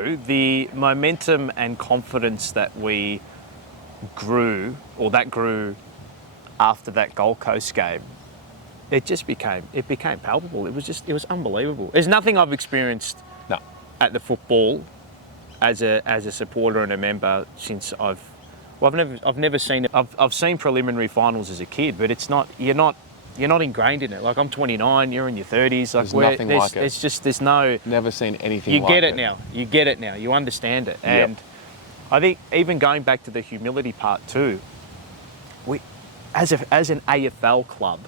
though, the momentum and confidence that we grew, or that grew after that Gold Coast game, it became palpable. It was unbelievable. There's nothing I've experienced at the football as a supporter and a member since I've never seen it. I've seen preliminary finals as a kid, but it's not. You're not ingrained in it. Like, I'm 29, you're in your 30s. Like, there's nothing like it. It's just, there's no... Never seen anything like it. You get it now. You understand it. And I think even going back to the humility part too, we, as an AFL club,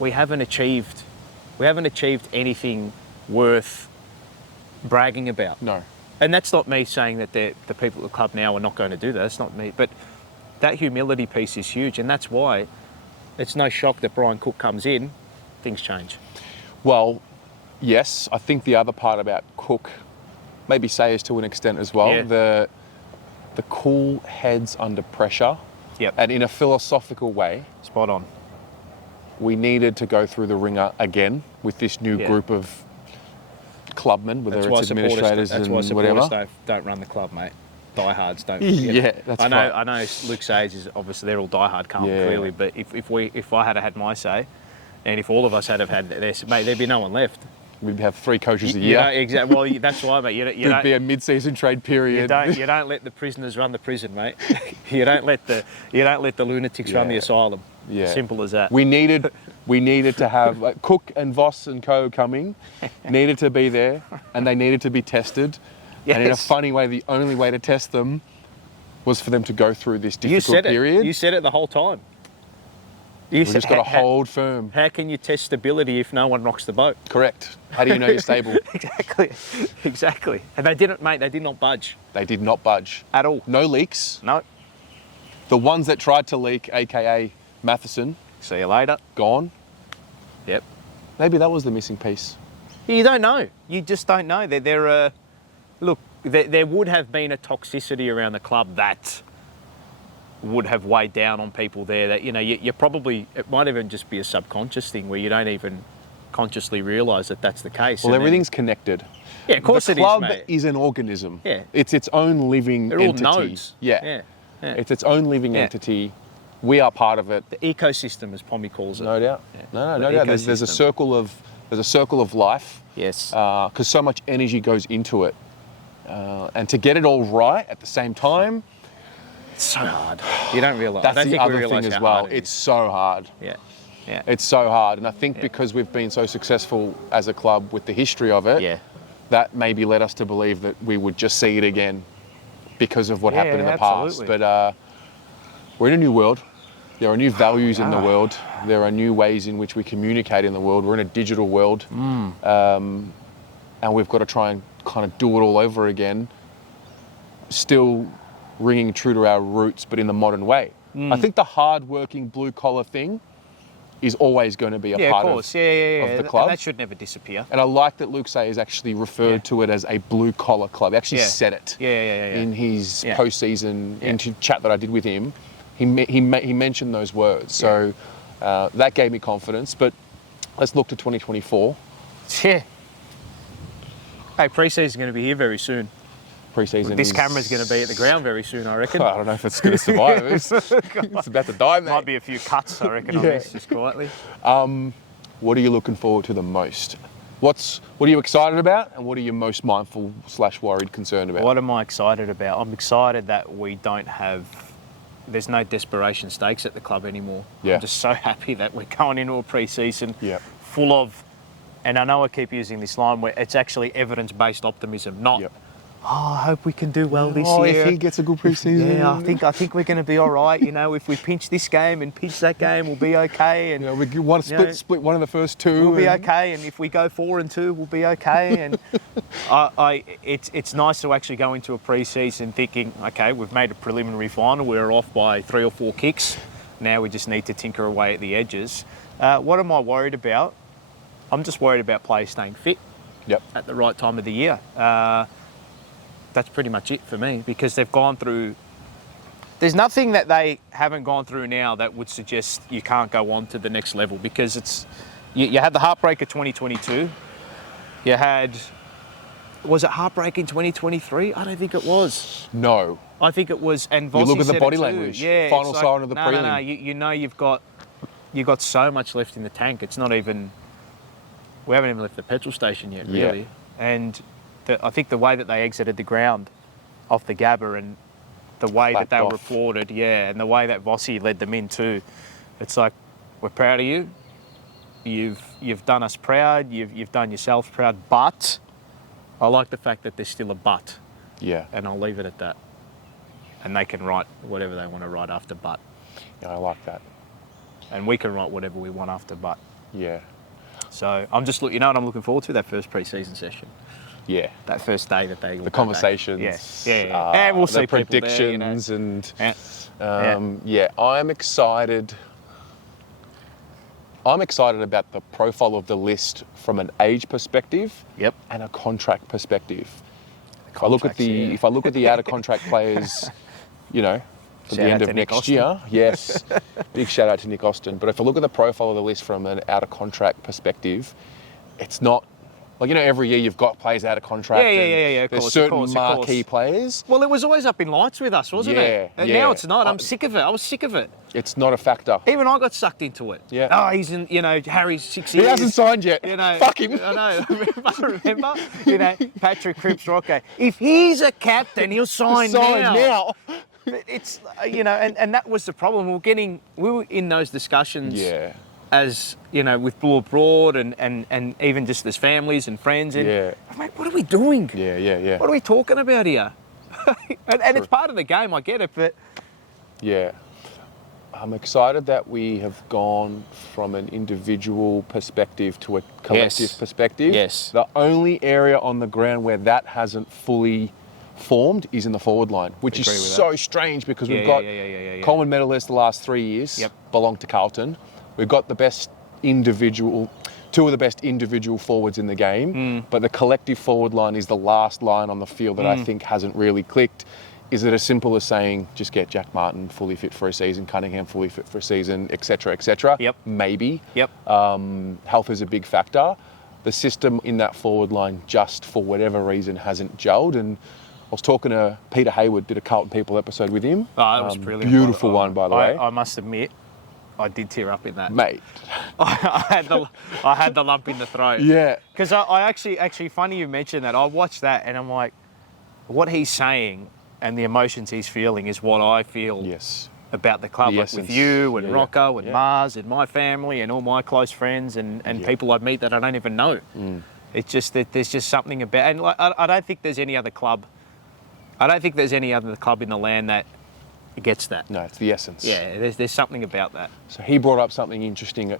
we haven't achieved anything worth bragging about. No. And that's not me saying that the people at the club now are not going to do that. That's not me. But that humility piece is huge, and that's why it's no shock that Brian Cook comes in, things change. Well, yes. I think the other part about Cook, maybe Sayers to an extent as well, the cool heads under pressure. Yep. And in a philosophical way. Spot on. We needed to go through the ringer again with this new group of clubmen, whether it's administrators and whatever. That's why supporters don't run the club, mate. Diehards don't. That's I know. right. I know. Luke Sayers is obviously, they're all diehard Carlton, clearly. But if I had had my say, and if all of us had had theirs, mate, there'd be no one left. We'd have 3 coaches a year. Exactly. Well, that's why, mate. There'd be a mid-season trade period. You don't let the prisoners run the prison, mate. you don't let the lunatics run the asylum. Yeah. Simple as that. We needed to have Cook and Voss and co coming, needed to be there, and they needed to be tested. Yes. And in a funny way, the only way to test them was for them to go through this difficult period. You said it the whole time. We've just got to hold firm. How can you test stability if no one rocks the boat? Correct. How do you know you're stable? Exactly. And they didn't, mate. They did not budge. They did not budge. At all. No leaks. No. The ones that tried to leak, a.k.a. Matheson. See you later. Gone. Yep. Maybe that was the missing piece. You don't know. You just don't know. Look, there would have been a toxicity around the club that would have weighed down on people there that, you probably, it might even just be a subconscious thing where you don't even consciously realise that that's the case. Well, everything's connected. Yeah, of course it is, mate. The club is an organism. Yeah. It's its own living entity. They're all nodes. Yeah. It's its own living entity. We are part of it. The ecosystem, as Pommy calls it. No doubt. Yeah. No doubt. There's a circle of life. Yes. Because so much energy goes into it. And to get it all right at the same time, it's so hard. You don't realise. That's the other thing as well. It's so hard. Yeah. It's so hard. And I think because we've been so successful as a club with the history of it, that maybe led us to believe that we would just see it again because of what happened in the past. But we're in a new world. There are new values in the world. There are new ways in which we communicate in the world. We're in a digital world. And we've got to try and kind of do it all over again, still ringing true to our roots, but in the modern way. I think the hard-working, blue-collar thing is always going to be a part of the club. And that should never disappear. And I like that Luke Sayers actually referred to it as a blue-collar club. He actually said it in his post-season chat that I did with him. He mentioned those words. So that gave me confidence. But let's look to 2024. Yeah. Hey, pre-season's going to be here very soon. Pre-season. This camera's going to be at the ground very soon, I reckon. I don't know if it's going to survive. It's about to die, mate. Might be a few cuts, I reckon, on this, just quietly. What are you looking forward to the most? What are you excited about, and what are you most mindful / worried, concerned about? What am I excited about? I'm excited that we don't have... There's no desperation stakes at the club anymore. Yeah. I'm just so happy that we're going into a pre-season full of... And I know I keep using this line where it's actually evidence-based optimism, not, I hope we can do well this year. If he gets a good pre-season. Yeah, I think we're going to be all right. If we pinch this game and pinch that game, we'll be okay. And we want to split one of the first two. We'll be okay. And if we go 4-2, we'll be okay. And it's nice to actually go into a pre-season thinking, okay, we've made a preliminary final. We're off by 3 or 4 kicks. Now we just need to tinker away at the edges. What am I worried about? I'm just worried about players staying fit at the right time of the year. That's pretty much it for me, because they've gone through... There's nothing that they haven't gone through now that would suggest you can't go on to the next level, because it's... You had the heartbreak of 2022. You had Was it heartbreaking 2023? I don't think it was. No. I think it was, and Vossi You look at the said body it too. language. Yeah, Final it's siren of the no, prelim. No, you know you've got so much left in the tank. It's not even. We haven't even left the petrol station yet, really. Yeah. And I think the way that they exited the ground off the Gabba and the way that they were applauded, and the way that Vossi led them in too, it's like, we're proud of you. You've done us proud. You've done yourselves proud. But I like the fact that there's still a but. Yeah. And I'll leave it at that. And they can write whatever they want to write after but. Yeah, I like that. And we can write whatever we want after but. Yeah. So I'm just you know what I'm looking forward to? That first pre-season session. Yeah. That first day that they... The conversations. Yeah. And we'll see the predictions there, and... I'm excited. I'm excited about the profile of the list from an age perspective and a contract perspective. If I look at the out of contract players, you know, for the end of next year, yes, big shout out to Nick Austin. But if I look at the profile of the list from an out of contract perspective, it's not like, you know, every year you've got players out of contract. Yeah. There's certain marquee players. Well, it was always up in lights with us, wasn't it? And now it's not. I'm sick of it. I was sick of it. It's not a factor. Even I got sucked into it. Yeah. Oh, he's in, you know, Harry's 6 years. He hasn't signed yet. You know, fuck him. I know. Remember? You know, Patrick Cripps Rocco. If he's a captain, he'll sign now. It's, you know, and that was the problem. We were in those discussions. Yeah. As, you know, with Blue Broad and even just as families and friends. And I'm like, what are we doing? Yeah. What are we talking about here? and it's part of the game, I get it, but... Yeah. I'm excited that we have gone from an individual perspective to a collective perspective. Yes. The only area on the ground where that hasn't fully formed is in the forward line, which is so strange because we've got Coleman medalists the last 3 years, belong to Carlton. We've got two of the best individual forwards in the game, but the collective forward line is the last line on the field that I think hasn't really clicked. Is it as simple as saying, just get Jack Martin fully fit for a season, Cunningham fully fit for a season, etc., etc.? Yep. Maybe. Yep. Health is a big factor. The system in that forward line, just for whatever reason, hasn't gelled. And I was talking to Peter Hayward, did a Carlton People episode with him. Oh, that was brilliant. Beautiful one, by the way. I must admit, I did tear up in that. Mate. I had the lump in the throat. Yeah. Because I actually, funny you mentioned that. I watched that and I'm like, what he's saying and the emotions he's feeling is what I feel about the club. Like with you and Rocco and Mars and my family and all my close friends and people I meet that I don't even know. It's just that there's just something about... And like, I don't think there's any other club... I don't think there's any other club in the land that gets that. No, it's the essence. Yeah, there's something about that. So he brought up something interesting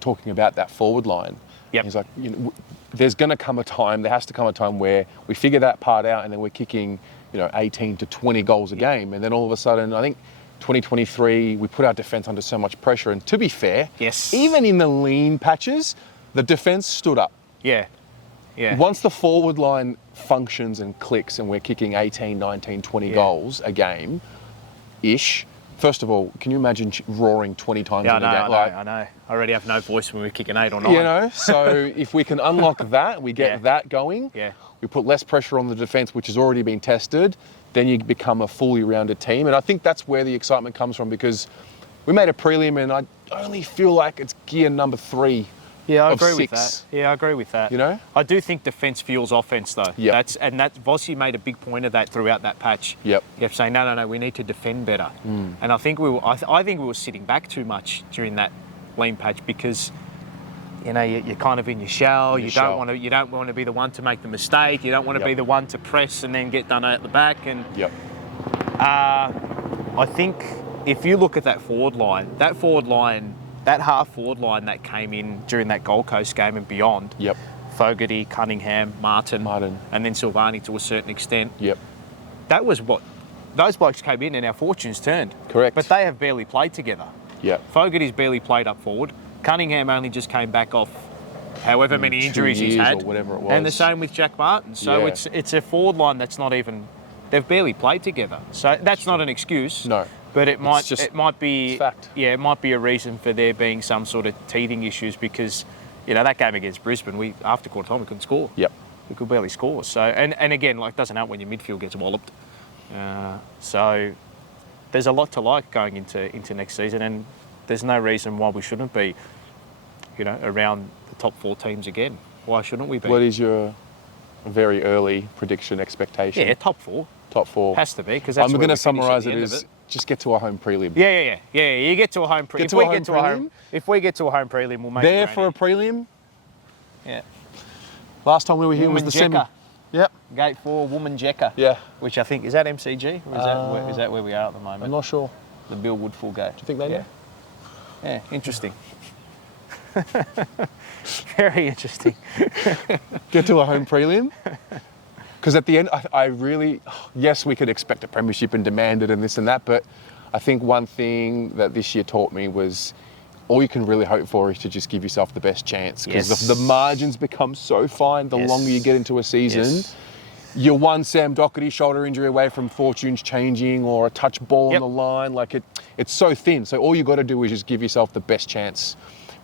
talking about that forward line. Yep. He's like, you know, there has to come a time where we figure that part out and then we're kicking, you know, 18 to 20 goals a game. And then all of a sudden, I think 2023, we put our defence under so much pressure. And to be fair, even in the lean patches, the defence stood up. Yeah. Once the forward line functions and clicks and we're kicking 18, 19, 20 goals a game-ish, first of all, can you imagine roaring 20 times in a game? I know. I already have no voice when we kick an 8 or 9. You know, so if we can unlock that, we get that going, we put less pressure on the defence, which has already been tested, then you become a fully rounded team. And I think that's where the excitement comes from, because we made a prelim and I only feel like it's gear number 3. Yeah, I agree with that. Yeah, I agree with that. You know? I do think defence fuels offence, though. Yeah. Vossi made a big point of that throughout that patch. Yep. You have to say, no, we need to defend better. And I think I think we were sitting back too much during that lean patch because, you know, you're kind of in your shell. You don't want to be the one to make the mistake. You don't want to be the one to press and then get done at the back. And I think if you look at that half forward line that came in during that Gold Coast game and beyond. Fogarty, Cunningham, Martin, and then Silvani to a certain extent. That was what those blokes came in and our fortunes turned. Correct. But they have barely played together. Yep. Fogarty's barely played up forward. Cunningham only just came back off however many injuries he's had. Or whatever it was. And the same with Jack Martin. So it's a forward line that's not even... They've barely played together. So that's not an excuse. No. But it might be fact. Yeah, it might be a reason for there being some sort of teething issues because, you know, that game against Brisbane, after quarter time we couldn't score. Yep. We could barely score. So, and again, like, doesn't help when your midfield gets walloped. So there's a lot to like going into next season, and there's no reason why we shouldn't be, around the top 4 teams again. Why shouldn't we be? What is your very early prediction expectation? Yeah, top 4. Top 4. Has to be, because that's I'm going to summarise summarise it as just get to a home prelim. Yeah. You get to a home prelim. If we get to a home prelim, we'll make there it for a prelim. Yeah. Last time we were here was the semi. Yep. Gate 4, Woman Jekka. Yeah. Which I think, is that MCG? Or is that where we are at the moment? I'm not sure. The Bill Woodfull Gate. Do you think they know? Yeah, interesting. Very interesting. Get to a home prelim. Because at the end, I really, yes, we could expect a premiership and demand it and this and that, but I think one thing that this year taught me was all you can really hope for is to just give yourself the best chance. Because the margins become so fine the longer you get into a season. Yes. You're one Sam Doherty shoulder injury away from fortunes changing or a touch ball on the line. Like it's so thin. So all you got to do is just give yourself the best chance,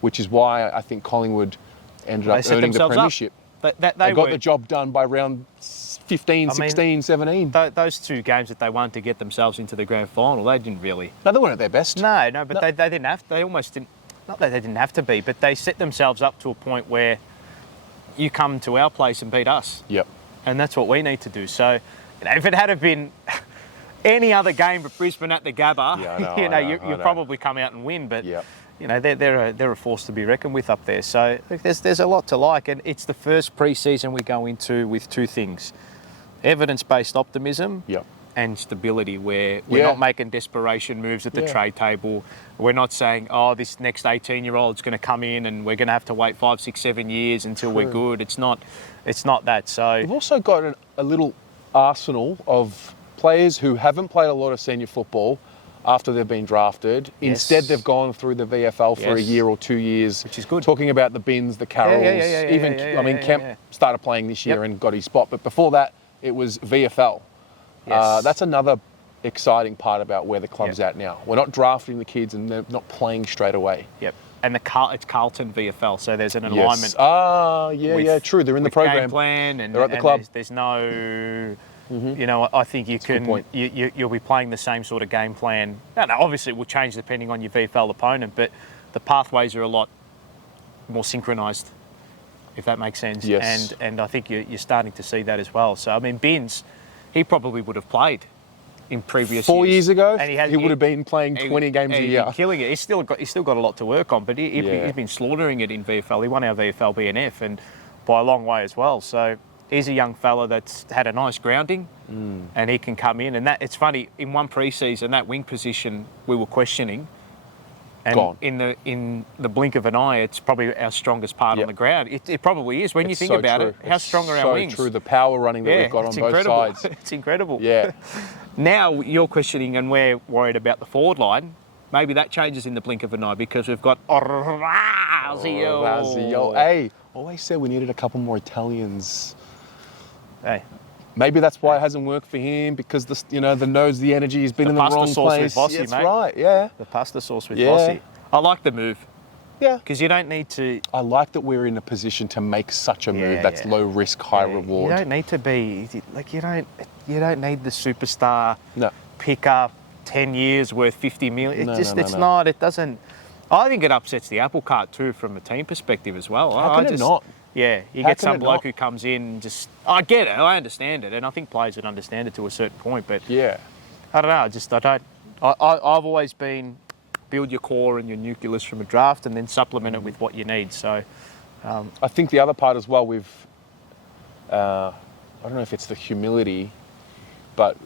which is why I think Collingwood ended up earning the premiership. They got the job done by round 15, 16, 17. Those 2 games that they won to get themselves into the grand final, they didn't really. No, they weren't at their best. No, but they didn't have. They almost didn't. Not that they didn't have to be, but they set themselves up to a point where you come to our place and beat us. Yep. And that's what we need to do. So, if it had been any other game but Brisbane at the Gabba, you probably come out and win. But they're a force to be reckoned with up there. So there's a lot to like, and it's the first pre-season we go into with 2 things: evidence-based optimism. Yep. And stability, where we're not making desperation moves at the trade table. We're not saying, this next 18-year-old's going to come in and we're going to have to wait 5, 6, 7 years until we're good. It's not that. So we've also got a little arsenal of players who haven't played a lot of senior football after they've been drafted. Instead, they've gone through the VFL for a year or 2 years. Which is good. Talking about the Bins, the Carrolls. Kemp started playing this year and got his spot. But before that, it was VFL. Yes. That's another exciting part about where the club's at now. We're not drafting the kids and they're not playing straight away. Yep. And it's Carlton VFL, so there's an alignment. True. They're in the program. Game plan, and they're at the club. There's no, I think you'll be playing the same sort of game plan. No, obviously it will change depending on your VFL opponent, but the pathways are a lot more synchronised, if that makes sense. Yes. And I think you're starting to see that as well. So Bins, he probably would have played in previous 4 years ago, and he would have been playing 20 games a year. Killing it. He's still got a lot to work on, but he's been slaughtering it in VFL. He won our VFL BNF, and by a long way as well. So he's a young fella that's had a nice grounding, and he can come in. And it's funny, in one pre-season, that wing position we were questioning, and gone. in the blink of an eye, it's probably our strongest part on the ground. It probably is. When you think about it, how strong are our wings? So true. The power running that we've got on both sides. It's incredible. Yeah. Now you're questioning, and we're worried about the forward line. Maybe that changes in the blink of an eye because we've got Orazio. Hey, always said we needed a couple more Italians. Hey. Maybe that's why it hasn't worked for him, because the nose, the energy has been in the wrong place. Bossy, that's mate. Right, yeah. The pasta sauce with Bossy. I like the move. Yeah. Because you don't need to... I like that we're in a position to make such a move that's low risk, high reward. You don't need to be... you don't need the superstar picker, 10 years worth 50 million. It doesn't... I think it upsets the apple cart too from a team perspective as well. How can it not? Yeah, you get some bloke who comes in and just... I get it, I understand it, and I think players would understand it to a certain point, but... Yeah. I don't know, I've always been build your core and your nucleus from a draft and then supplement it with what you need, so... I think the other part as well, I don't know if it's the humility, but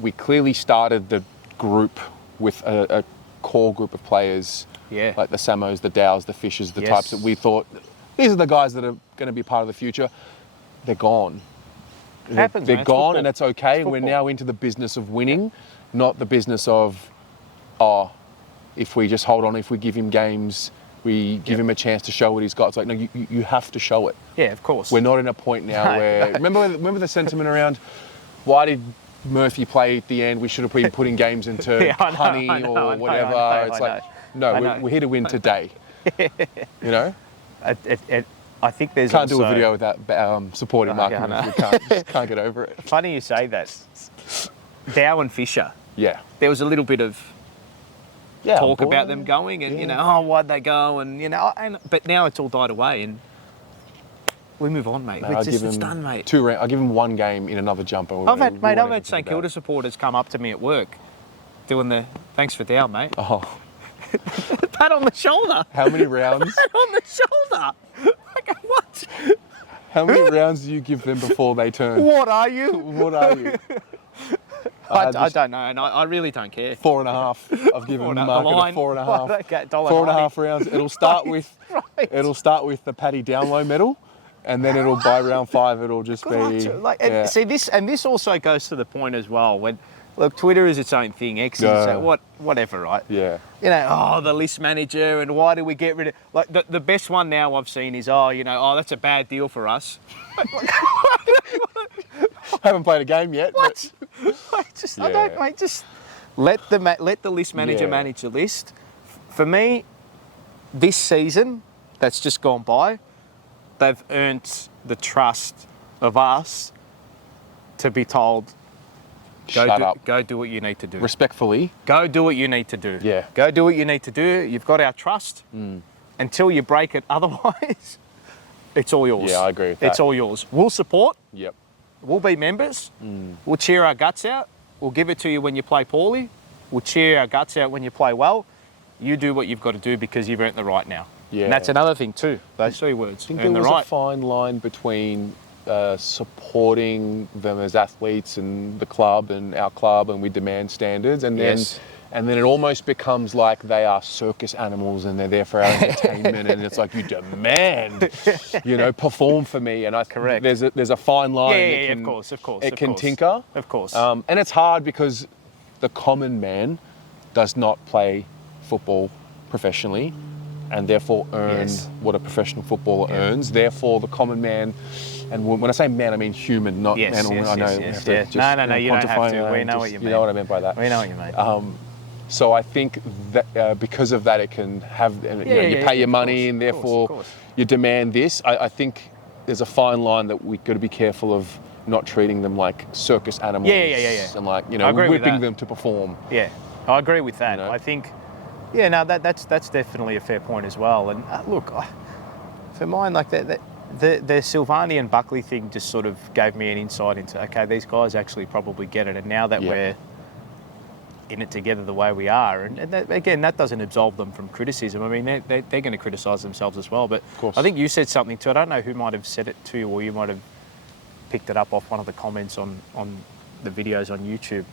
we clearly started the group with a core group of players, like the Samos, the Dows, the Fishers, the types that we thought... These are the guys that are going to be part of the future. They're gone. They're gone, and that's okay. We're now into the business of winning, not the business of, if we just hold on, if we give him games, we give him a chance to show what he's got. It's like, no, you have to show it. Yeah, of course. We're not in a point now where... Remember the sentiment around, why did Murphy play at the end? We should have been putting games into Honey or whatever. It's like, no, we're here to win today. You know? I think there's Can't also... do a video without supporting Mark. Yeah, We can't get over it. Funny you say that. Dow and Fisher. Yeah. There was a little bit of talk about them going and, why'd they go? And, but now it's all died away and we move on, mate. No, it's done, mate. I'll give him one game in another jumper. I've had St Kilda supporters come up to me at work doing the, thanks for Dow, mate. Oh. Pat on the shoulder. How many rounds? Pat on the shoulder. I go, what? How many rounds do you give them before they turn? What are you? What are you? I don't know, and I really don't care. 4.5. I've given Mark a 4.5. Okay, $4.5 rounds. It'll start with the Paddy Downlow medal, and then it'll by round 5 it'll just be. See this, and this also goes to the point as well when. Look, Twitter is its own thing. X is whatever, right? Yeah. The list manager and why do we get rid of... Like, the best one now I've seen is, that's a bad deal for us. Haven't played a game yet. What? Just let the list manager manage the list. For me, this season that's just gone by, they've earned the trust of us to be told... Shut up. Go do what you need to do. Respectfully. Go do what you need to do. Yeah. Go do what you need to do. You've got our trust. Until you break it, otherwise, it's all yours. Yeah, I agree with that. It's all yours. We'll support. Yep. We'll be members. We'll cheer our guts out. We'll give it to you when you play poorly. We'll cheer our guts out when you play well. You do what you've got to do because you've earned the right now. Yeah. And that's another thing too. Those 3 words. I think there was a fine line between supporting them as athletes and the club and our club, and we demand standards, and then it almost becomes like they are circus animals and they're there for our entertainment, and it's like you demand, perform for me, and correct. There's a fine line. Of course. It can tinker, of course, and it's hard because the common man does not play football professionally, and therefore earn what a professional footballer earns. Therefore, the common man. And when I say man, I mean human, not animal. I know. No, you don't have to. We know what you mean. You know what I meant by that. We know what you mean. So I think that because of that, it can have, you pay your money and therefore you demand this. I think there's a fine line that we've got to be careful of not treating them like circus animals. And like, whipping them to perform. Yeah, I agree with that. I think, that's definitely a fair point as well. And look, for mine, like that. The Silvani and Buckley thing just sort of gave me an insight into, okay, these guys actually probably get it. And now that we're in it together the way we are, and that doesn't absolve them from criticism. I mean, they're going to criticise themselves as well. But I think you said something too. I don't know who might have said it to you, or you might have picked it up off one of the comments on the videos on YouTube.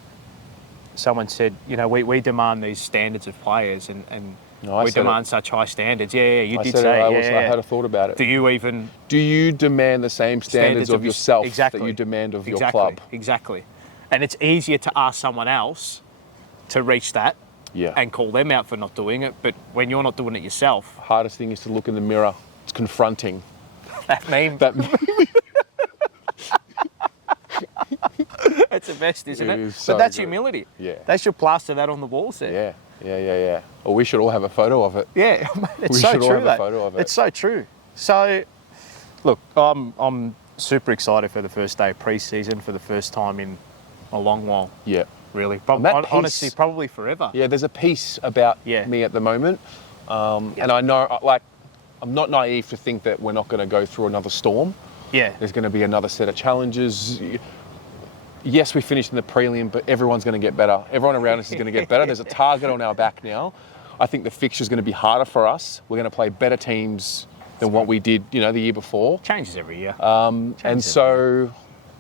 Someone said, we demand these standards of players and we demand such high standards. You did say it. I had a thought about it. Do you demand the same standards of yourself that you demand of your club? Exactly. And it's easier to ask someone else to reach that and call them out for not doing it. But when you're not doing it yourself... Hardest thing is to look in the mirror. It's confronting. That meme. That's the best, isn't it? So but that's good. Humility. Yeah. They should plaster that on the walls there. Yeah. Or we should all have a photo of it. Yeah, it's so true. Have a photo of it. It's so true. So, look, I'm super excited for the first day of pre-season for the first time in a long while. Yeah. Really. Honestly, probably forever. Yeah, there's a piece about me at the moment. And I know, I'm not naive to think that we're not going to go through another storm. Yeah. There's going to be another set of challenges. Yes, we finished in the prelim, but everyone's going to get better. Everyone around us is going to get better. There's a target on our back now. I think the fixture's going to be harder for us. We're going to play better teams than what we did, the year before. Changes every year. And so,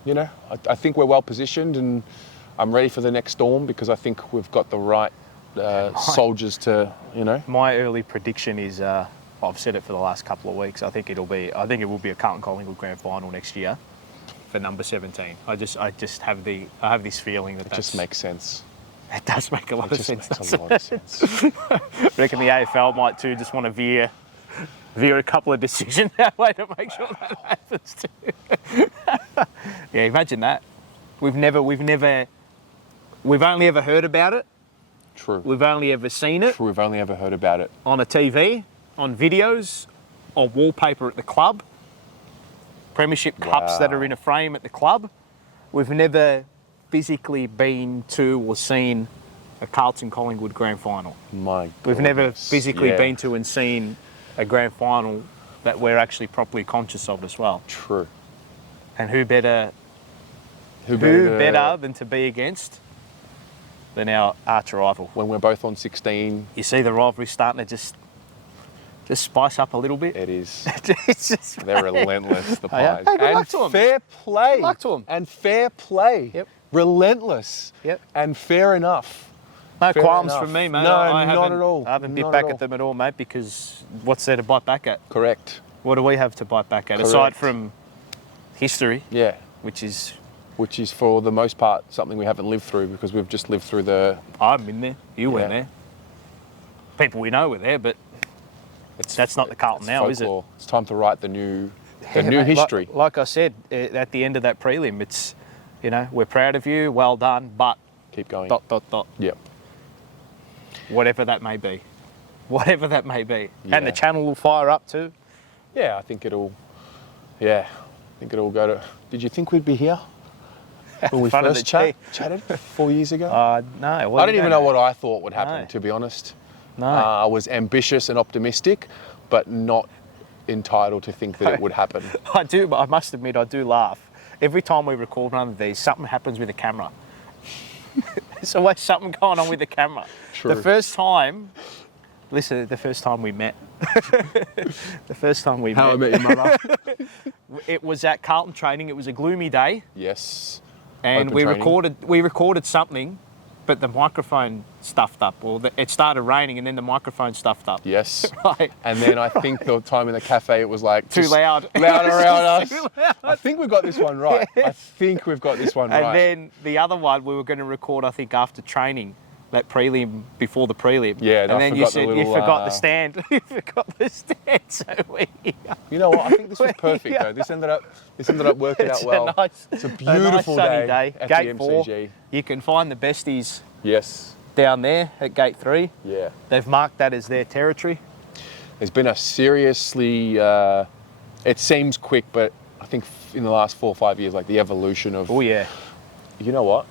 I think we're well positioned, and I'm ready for the next storm because I think we've got the right soldiers to, My early prediction is, I've said it for the last couple of weeks. I think it will be a Carlton Collingwood grand final next year. For number 17, I just have this feeling that just makes sense. It does make a lot of sense. Makes a lot of sense. I reckon the AFL might too just want to veer a couple of decisions that way to make sure that happens too. Yeah, imagine that. We've only ever heard about it. True. We've only ever seen it. True. We've only ever heard about it on a TV, on videos, on wallpaper at the club. premiership cups that are in a frame at the club. We've never physically been to or seen a Carlton-Collingwood grand final. We've never physically been to and seen a grand final that we're actually properly conscious of as well. True. And who better than to be against than our arch rival? When we're both on 16. You see the rivalry starting to just spice up a little bit. It is. It's just, they're relentless, the Pies. Hey, good luck to 'em. Fair play. Good luck to 'em. And fair play. Yep. Relentless. Yep. And fair enough. No Fair qualms enough. from me, mate. No, I not at all. I haven't bit Not back at at them at all, mate, because what's there to bite back at? Correct. What do we have to bite back at? Correct. Aside from history, Yeah. which is for the most part something we haven't lived through because we've just lived through the... I've been there. You weren't Yeah. there. People we know were there, but that's not the Carlton now, folklore. It's time to write the new mate, history. Like I said at the end of that prelim, it's, we're proud of you, well done, but... Keep going. ... Yep. Whatever that may be. Whatever that may be. Yeah. And the channel will fire up too. Yeah, I think it'll go to... Did you think we'd be here when we front of first the chatted 4 years ago? No. I didn't even know what I thought would happen, to be honest. No. I was ambitious and optimistic, but not entitled to think that it would happen. I must admit, I do laugh. Every time we record one of these, something happens with the camera. There's always something going on with the camera. True. The first time we met. How I Met Your Mother. It was at Carlton training. It was a gloomy day. Yes. And Open we training. recorded something, but the microphone stuffed up, or it started raining and then the microphone stuffed up. Yes. Right. And then I think the time in the cafe it was like Too loud. Louder around us. Too loud. I think we've got this one right. I think we've got this one right. And then the other one we were going to record, I think, after training, that prelim before the prelim. Yeah, and I then you forgot the said you little, forgot the stand. You forgot the stand, so You know what? I think this was perfect though. This ended up working out well. It's a beautiful sunny day at Gate the 4. MCG. You can find the besties Yes. down there at Gate 3. Yeah. They've marked that as their territory. There's been a seriously, it seems quick, but I think in the last 4 or 5 years, like the evolution of... Oh yeah. You know what?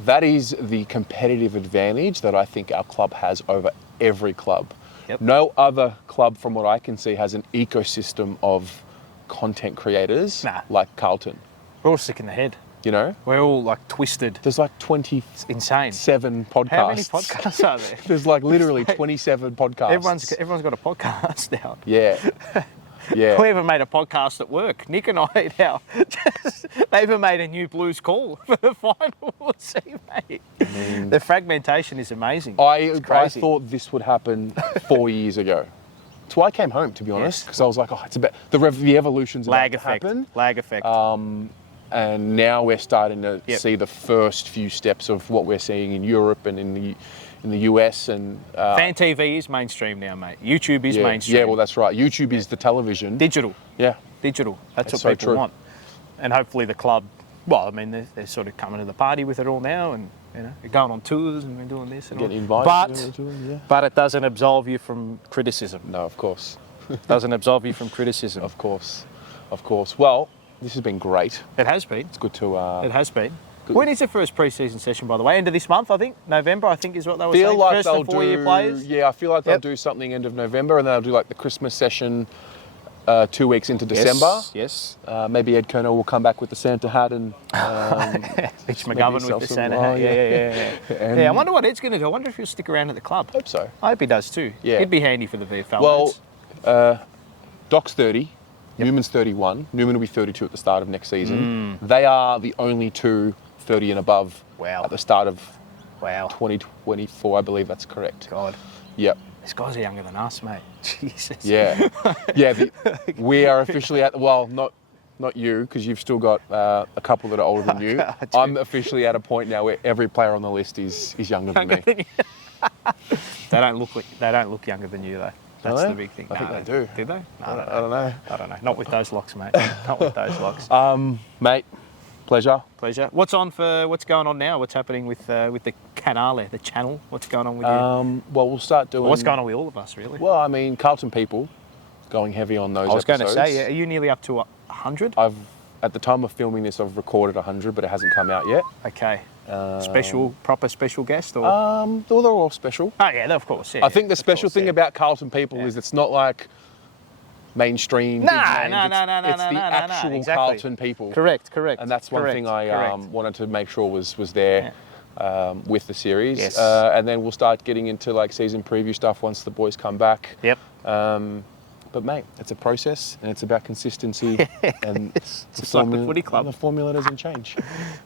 That is the competitive advantage that I think our club has over every club. Yep. No other club, from what I can see, has an ecosystem of content creators like Carlton. We're all sick in the head. You know? We're all like twisted. There's like 27 Insane. podcasts. How many podcasts are there? There's like literally 27 podcasts. Everyone's got a podcast now. Yeah. Yeah. We even made a podcast at work. Nick and I they even made a new Blues call for the final. See, mate. The fragmentation is amazing. I thought this would happen 4 years ago. That's why I came home, to be honest, because I was like, it's about the evolution's about to happen. Lag effect. And now we're starting to see the first few steps of what we're seeing in Europe and in the US and Fan TV is mainstream now, mate. YouTube is mainstream. Yeah, well, that's right. YouTube is the television. Digital. Yeah. Digital. That's what so people true. want. And hopefully the club, well, I mean, they're sort of coming to the party with it all now, and they're going on tours and we're doing this and getting all. invited. But it doesn't absolve you from criticism. No, of course. Doesn't absolve you from criticism. Of course. Well, this has been great. It has been. It's good to... It has been. When is the first pre-season session, by the way? End of this month, I think. November, I think, is what they were saying. Like first and 4-year players. Yeah, I feel like they'll do something end of November, and they'll do like the Christmas session 2 weeks into December. Yes. Maybe Ed Kerner will come back with the Santa hat and... Mitch McGovern with the Santa hat. Yeah. Yeah, I wonder what Ed's going to do. I wonder if he'll stick around at the club. I hope so. I hope he does too. Yeah. He'd be handy for the VFL. Well, Doc's 30. Newman's 31. Newman will be 32 at the start of next season. They are the only two 30 and above at the start of 2024, I believe that's correct. God. Yep. These guys are younger than us, mate. Jesus. Yeah. We are officially at, well, not you, because you've still got a couple that are older than you. I'm officially at a point now where every player on the list is younger than me. They don't look younger than you, though. That's the big thing. I think they do. Did they? I don't know. I don't know. Not with those locks, mate. Not with those locks. Mate, pleasure. What's going on now? What's happening with the canale, the channel? What's going on with you? Well, we'll start doing... What's going on with all of us, really? Well, I mean, Carlton people, going heavy on those I was episodes. going to say, are you nearly up to 100? At the time of filming this, I've recorded 100, but it hasn't come out yet. Okay. Proper special guest? Or? Well, they're all special. Oh, yeah, of course. Yeah, I think the special thing about Carlton people is it's not like mainstream. No, big names. no. It's the actual exactly. Carlton people. Correct. And that's one thing I wanted to make sure was there with the series. Yes. And then we'll start getting into like season preview stuff once the boys come back. Yep. But mate, it's a process and it's about consistency and it's like the footy club. The formula doesn't change.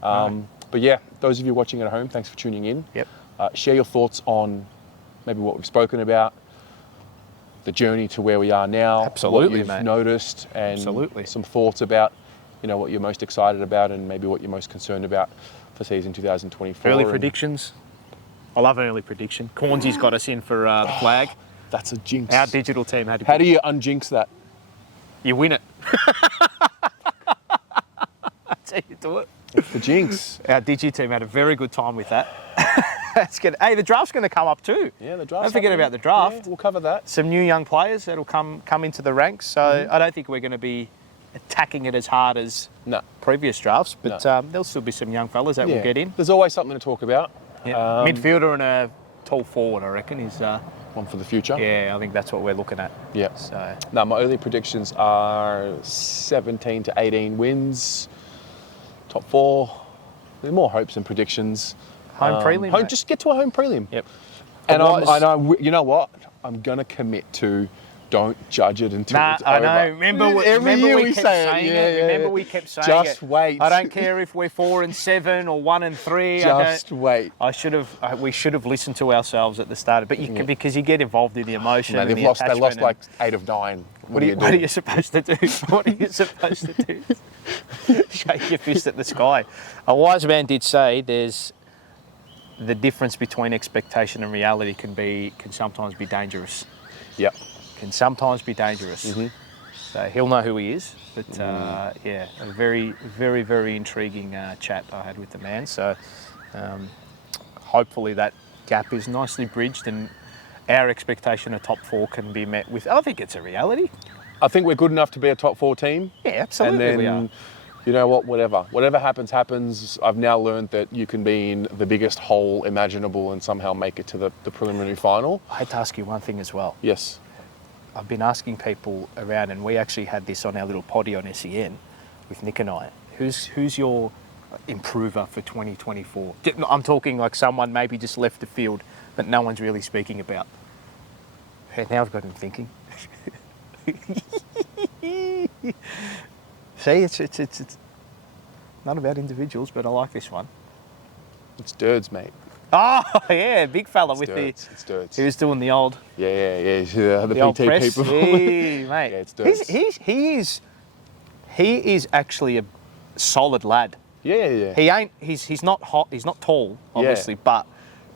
But yeah, those of you watching at home, thanks for tuning in. Yep. Share your thoughts on maybe what we've spoken about, the journey to where we are now, Absolutely, what you've mate. noticed, and Absolutely. some thoughts about, what you're most excited about and maybe what you're most concerned about for season 2024. Early predictions. I love an early prediction. Cornsy's got us in for the flag. That's a jinx. Our digital team had to. How do you unjinx that? You win it. That's how you do it. It's the jinx. Our digi team had a very good time with that. That's good. Hey, the draft's going to come up too. Yeah, the draft. Don't forget about the draft. Yeah, we'll cover that. Some new young players that'll come into the ranks. So I don't think we're going to be attacking it as hard as previous drafts, but there'll still be some young fellas that will get in. There's always something to talk about. Yeah. Midfielder and a tall forward, I reckon, is one for the future. Yeah, I think that's what we're looking at. Yeah. So now my early predictions are 17 to 18 wins, top 4. There's more hopes and predictions. Home prelim. Just get to a home prelim. Yep. And you know what? I'm gonna commit to. Don't judge it until it's over. I know. Remember we kept saying it. Remember we kept saying it. Just wait. I don't care if we're 4-7 or 1-3. Just wait. We should have listened to ourselves at the start, but because you get involved in the emotion. No, they lost like 8 of 9. What are you supposed to do? What are you supposed to do? Shake your fist at the sky. A wise man did say there's the difference between expectation and reality can sometimes be dangerous. Yep. Can sometimes be dangerous. So he'll know who he is. But a very, very, very intriguing chat I had with the man. So hopefully that gap is nicely bridged and our expectation of top 4 can be met with. I think it's a reality. I think we're good enough to be a top 4 team. Yeah, absolutely. And then, we are. You know what, whatever happens. I've now learned that you can be in the biggest hole imaginable and somehow make it to the preliminary final. I had to ask you one thing as well. Yes. I've been asking people around, and we actually had this on our little potty on SEN with Nick and I. Who's your improver for 2024? I'm talking like someone maybe just left the field, but no one's really speaking about. Hey, now I've got him thinking. See, it's not about individuals, but I like this one. It's Dirds, mate. Oh, yeah, big fella with Dirds. It's Dirds. He was doing the old... Yeah, the old PT press. people. Yeah, mate. Yeah, it's Dirds. He is actually a solid lad. Yeah. He's not hot, he's not tall, obviously, but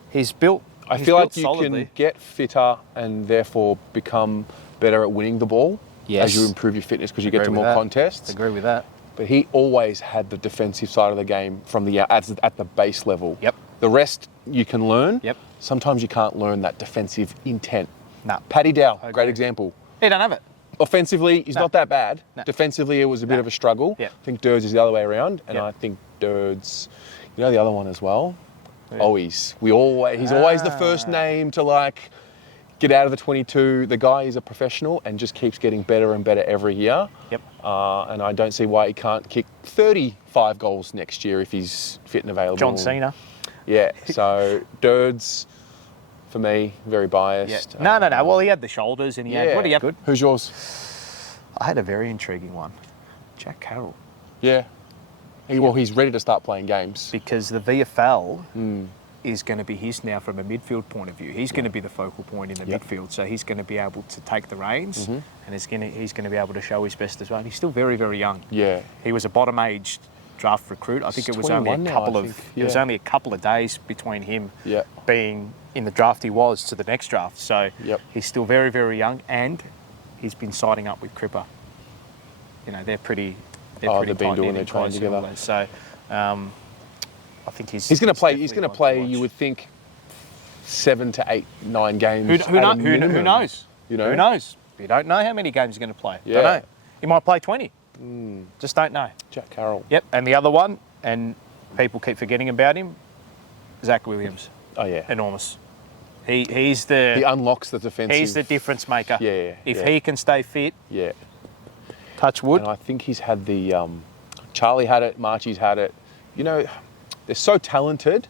he's built I feel like you solidly. can get fitter and therefore become better at winning the ball as you improve your fitness because you get to more contests. I agree with that. But he always had the defensive side of the game from at the base level. Yep. The rest you can learn. Yep. Sometimes you can't learn that defensive intent. No. Paddy Dow, great example. He don't have it. Offensively, he's not that bad. No. Defensively, it was a bit of a struggle. Yep. I think Dirds is the other way around, and I think Dirds, the other one as well. Yeah. He's always the first name to get out of the 22. The guy is a professional and just keeps getting better and better every year. Yep. And I don't see why he can't kick 35 goals next year if he's fit and available. John Cena. Yeah. So Dirds, for me, very biased. Yeah. No. Well, he had the shoulders and he had... What do you have? Good. Who's yours? I had a very intriguing one. Jack Carroll. Yeah. He's ready to start playing games. Because the VFL is going to be his now from a midfield point of view. He's going to be the focal point in the midfield, so he's going to be able to take the reins and he's going to be able to show his best as well. And he's still very, very young. Yeah. He was a bottom-aged draft recruit. I think it was only a couple of days between him being in the draft he was to the next draft. So he's still very, very young, and he's been siding up with Cripper. They're pretty. They've been doing their training together. So, I think he's going to play. He's going to play. You would think 7 to 8, 9 games. Who knows? Who Who knows? You don't know how many games he's going to play. Yeah. Don't know. He might play 20. Just don't know. Jack Carroll. Yep. And the other one, and people keep forgetting about him, Zach Williams. Oh, yeah. Enormous. He's the... He unlocks the defensive... He's the difference maker. Yeah. If he can stay fit, Yeah. touch wood. And I think he's had the... Charlie had it, Marchie's had it. You know, they're so talented,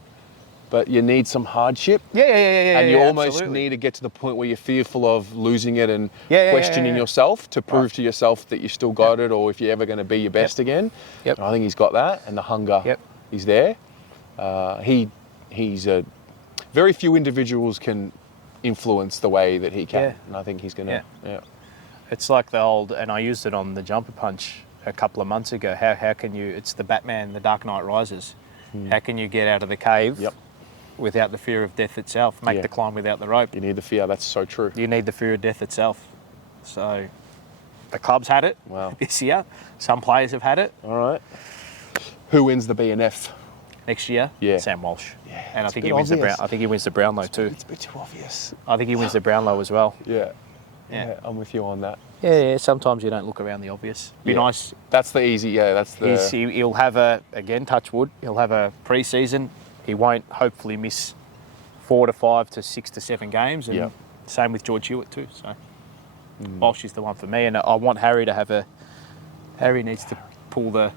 but you need some hardship. Yeah. And you almost absolutely. need to get to the point where you're fearful of losing it and questioning yourself to prove to yourself that you still got it, or if you're ever going to be your best again. Yep. And I think he's got that, and the hunger is there. He's a... Very few individuals can influence the way that he can. Yeah. And I think he's going to... Yeah. It's like the old, and I used it on the jumper punch a couple of months ago. How can you, it's the Batman, the Dark Knight Rises. How can you get out of the cave without the fear of death itself? Make the climb without the rope. You need the fear, that's so true. You need the fear of death itself. So the club's had it this year. Some players have had it. All right. Who wins the BNF? Next year, Yeah. Sam Walsh. Yeah, And I it's think a he bit wins the obvious. Brown. I think he wins the Brownlow too. It's a bit too obvious. I think he wins the Brownlow as well. Yeah. Yeah. I'm with you on that. Yeah. Sometimes you don't look around the obvious. Be nice. That's the easy, that's the... He'll have again, touch wood, he'll have a pre-season. He won't hopefully miss 4 to 5 to 6 to 7 games. And same with George Hewitt too. So Walsh is the one for me. And I want Harry to have Harry needs to pull the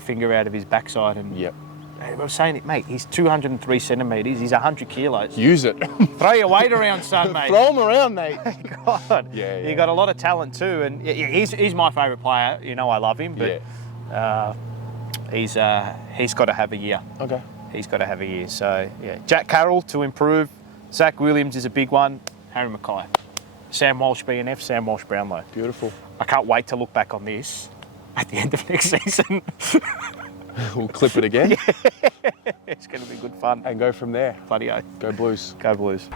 finger out of his backside. And I was saying it, mate, he's 203 centimetres. He's 100 kilos. Use it. Throw your weight around, son, mate. Throw him around, mate. God. Yeah. You got a lot of talent too. And he's my favourite player. You know I love him. But he's got to have a year. Okay. He's got to have a year. So, Jack Carroll to improve. Zach Williams is a big one. Harry Mackay. Sam Walsh BNF, Sam Walsh Brownlow. Beautiful. I can't wait to look back on this at the end of next season. We'll clip it again. It's going to be good fun. And go from there. Bloody oath. Go Blues. Go Blues.